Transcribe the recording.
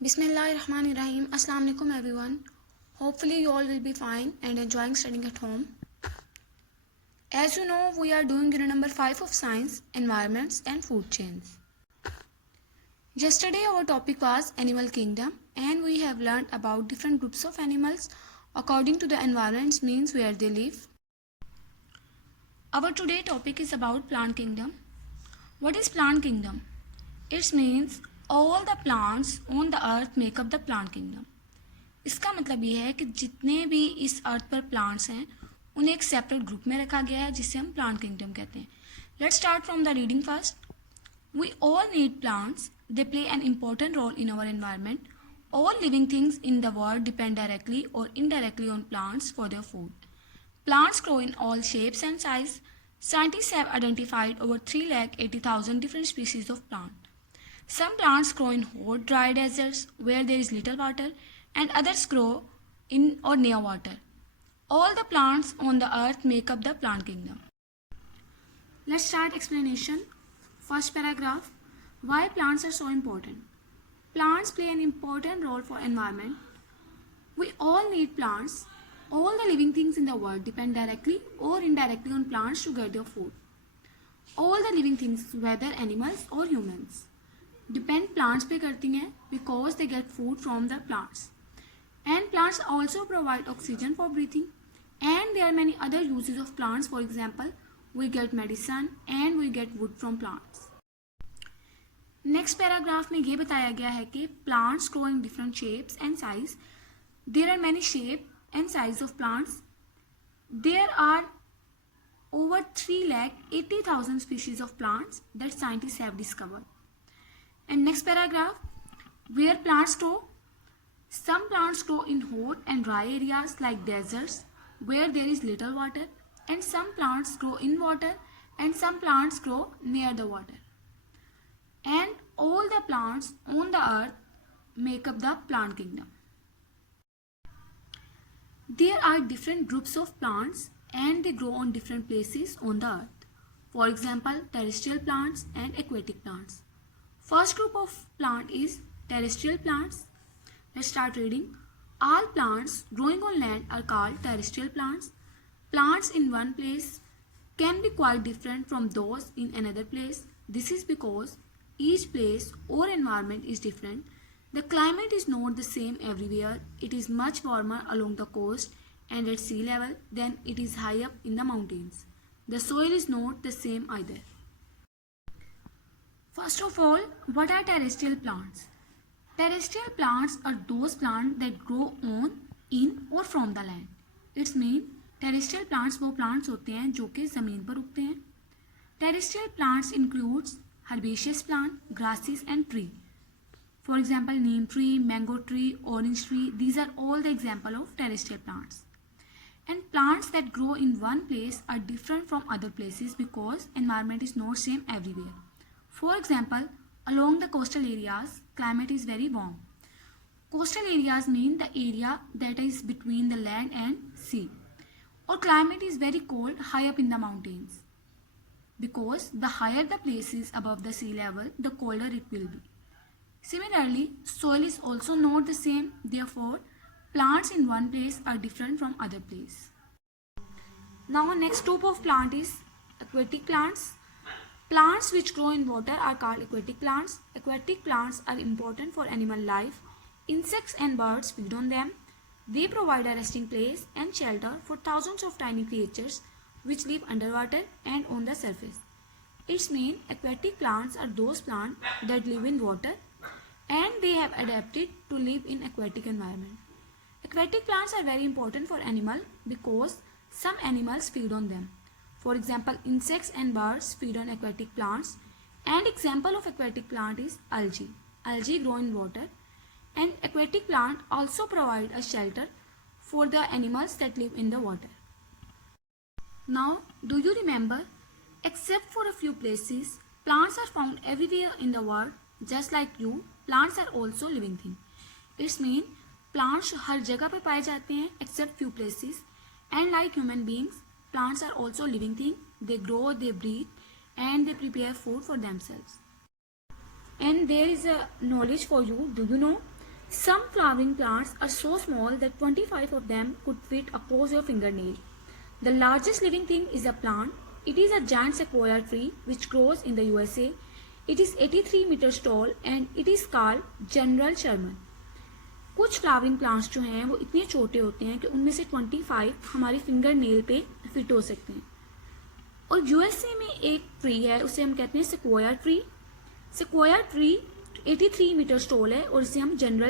Bismillahirrahmanirrahim. Assalamu alaikum everyone. Hopefully you all will be fine and enjoying studying at home. As you know, we are doing unit number 5 of science, environments and food chains. Yesterday our topic was animal kingdom and we have learned about different groups of animals according to the environments means where they live. Our today topic is about plant kingdom. What is plant kingdom? It means all the plants on the earth make up the plant kingdom. इसका मतलब ये है कि जितने भी इस अर्थ पर plants हैं उन्हें एक सेपरेट ग्रुप में रखा गया है जिसे हम प्लांट किंगडम कहते हैं. Let's start from the reading first. We all need plants. They play an important role in our environment. All living things in the world depend directly और indirectly on plants for their food. Plants grow in all shapes and size. Scientists have identified over 380,000 different species of plant. Some plants grow in hot, dry deserts where there is little water, and others grow in or near water. All the plants on the earth make up the plant kingdom. Let's start explanation. First paragraph. Why plants are so important? Plants play an important role for environment. We all need plants. All the living things in the world depend directly or indirectly on plants to get their food. All the living things, whether animals or humans, depend plants पे करती हैं because they get food from the plants. And plants also provide oxygen for breathing. And there are many other uses of plants. For example, we get medicine and we get wood from plants. Next paragraph में ये बताया गया है कि plants grow in different shapes and size. There are many shapes and size of plants. There are over 380,000 species of plants that scientists have discovered. And next paragraph, where plants grow. Some plants grow in hot and dry areas like deserts where there is little water, and some plants grow in water and some plants grow near the water. And all the plants on the earth make up the plant kingdom. There are different groups of plants and they grow on different places on the earth. For example, terrestrial plants and aquatic plants. First group of plant is terrestrial plants. Let's start reading. All plants growing on land are called terrestrial plants. Plants in one place can be quite different from those in another place. This is because each place or environment is different. The climate is not the same everywhere. It is much warmer along the coast and at sea level than it is high up in the mountains. The soil is not the same either. First of all, what are terrestrial plants? Terrestrial plants are those plants that grow on, in or from the land. It means terrestrial plants वो plants होते हैं जो कि ज़मीन पर उगते हैं. Terrestrial plants includes herbaceous plant, grasses and tree. For example, neem tree, mango tree, orange tree, these are all the example of terrestrial plants. And plants that grow in one place are different from other places because environment is not same everywhere. For example, along the coastal areas, climate is very warm. Coastal areas mean the area that is between the land and sea. Or climate is very cold high up in the mountains. Because the higher the place is above the sea level, the colder it will be. Similarly, soil is also not the same. Therefore, plants in one place are different from other place. Now, next group of plant is aquatic plants. Plants which grow in water are called aquatic plants. Aquatic plants are important for animal life. Insects and birds feed on them. They provide a resting place and shelter for thousands of tiny creatures which live underwater and on the surface. Its mean aquatic plants are those plants that live in water and they have adapted to live in aquatic environment. Aquatic plants are very important for animal because some animals feed on them. For example, insects and birds feed on aquatic plants. And example of aquatic plant is algae. Algae grow in water and aquatic plant also provide a shelter for the animals that live in the water. Now, do you remember? Except for a few places, plants are found everywhere in the world. Just like you, plants are also living thing. It means plants हर जगह पे पाए जाते हैं except few places. And like human beings, plants are also living thing. They grow, they breathe, and they prepare food for themselves. And there is a knowledge for you. Do you know? Some flowering plants are so small that 25 of them could fit across your fingernail. The largest living thing is a plant. It is a giant sequoia tree which grows in the USA. It is 83 meters tall and it is called General Sherman. कुछ flowering plants जो हैं वो इतने छोटे होते हैं कि उनमें से 25 हमारी फिंगर नेल पे फिट हो सकते हैं. और यूएसए में एक ट्री है, उसे हम कहते हैं सिक्वोया ट्री. सिक्वोया ट्री 83 मीटर टॉल है और इसे हम जनरल